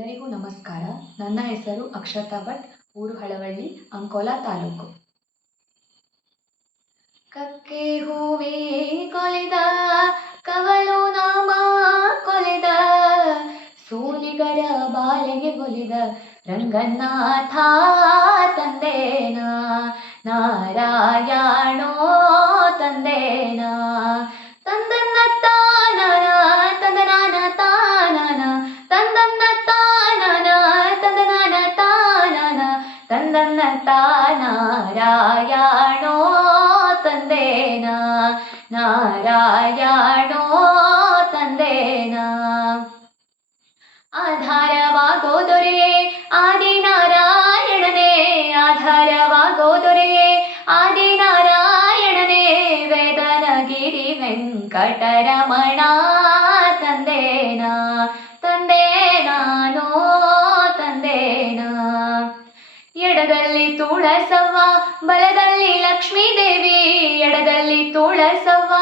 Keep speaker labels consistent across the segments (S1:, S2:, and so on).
S1: ಎಲ್ಲರಿಗೂ ನಮಸ್ಕಾರ. ನನ್ನ ಹೆಸರು ಅಕ್ಷತಾ ಭಟ್ ಊರು ಹಳವಳ್ಳಿ ಅಂಕೋಲಾ ತಾಲೂಕು. ಕಕ್ಕೆ ಹೂವೇ ಕೊಲೆದ, ಕವಲು ನಾಮ ಕೊಲೆದ ಸೂಲಿಗರ ಬಾಲೆಗೆ ಬೊಲಿದ, ರಂಗನಾಥ ತಂದೇನ, ನಾರಾಯಣೋ തന്ന താനാരായണോ തന്തേന നാരായണോ തന്തേന ആധാരവാഗോദൊരേ ആദിനാരായണനേ ആധാരവാഗോദൊരേ ആദിനാരായണനേ വേദനഗിരി വെങ്കടരമണ ಎಡದಲ್ಲಿ ತುಳಸವ್ವ, ಬಲದಲ್ಲಿ ಲಕ್ಷ್ಮೀ ದೇವಿ ಎಡದಲ್ಲಿ ತುಳಸವ್ವ,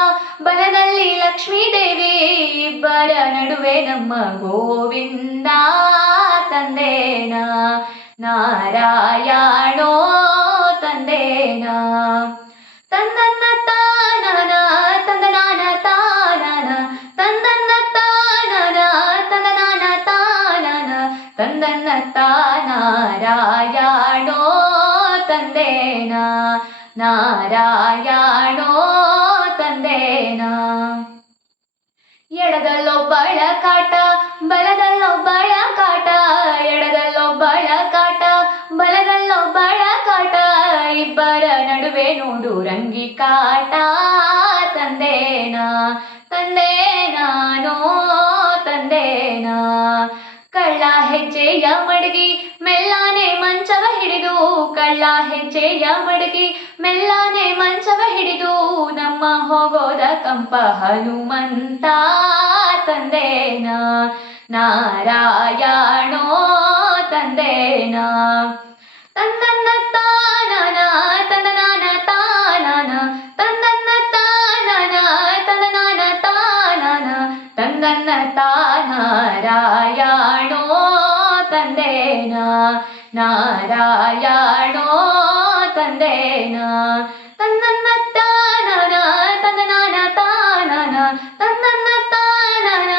S1: ಬಲದಲ್ಲಿ ಲಕ್ಷ್ಮೀ ದೇವಿ ಇಬ್ಬರ ನಡುವೆ ನಮ್ಮ ಗೋವಿಂದ ತಂದೇನ. ನಾರಾಯಣೋ ತಂದೇನ. ತಂದನ್ನ ತಂದನ್ನ ತಾನಾರಾಯಣೋ ತಂದೇನ, ನಾರಾಯಣೋ ತಂದೇನ. ಎಡದಲ್ಲೊಬ್ಬಳ ಕಾಟ ಬಲದಲ್ಲೊಬ್ಬಳ ಕಾಟ ಎಡದಲ್ಲೊಬ್ಬಳ ಕಾಟ ಬಲದಲ್ಲೊಬ್ಬಳ ಕಾಟ ಇಬ್ಬರ ನಡುವೆ ನೋಡು ರಂಗಿ ಕಾಟ ತಂದೇನ ತಂದೇನಾನೋ ತಂದೇನ ಕಳ್ಳ ಹೆಜ್ಜೆಯ ಮಡಗಿ, ಮೆಲ್ಲಾನೆ ಮಂಚವ ಹಿಡಿದು ಕಳ್ಳ ಹೆಜ್ಜೆಯ ಮಡಗಿ, ಮೆಲ್ಲಾನೆ ಮಂಚವ ಹಿಡಿದು, ನಮ್ಮ ಹೋಗೋದ ಕಂಪ ಹನುಮಂತ ತಂದೇನ, ನಾರಾಯಣೋ ತಂದೇನ. ತಂದನ್ನ ತಾನಾರಾಯಣೋ ತಂದೇನ ನಾರಾಯಣೋ ತಂದೇನ ತಂದನ್ನ ತಾನನ ತಂದನಾನ ತಾನನ ತಂದನ್ನ ತಾನನ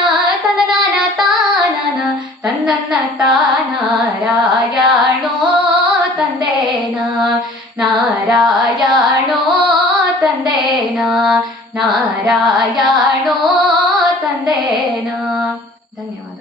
S1: ತಂದನಾನ ತಾನನ ತಂದನ್ನ ತಾನಾರಾಯಣೋ ತಂದೇನ ನಾರಾಯಣೋ ತಂದೇನ ನಾರಾಯಣೋ ತಂದೇನ ಧನ್ಯವಾದ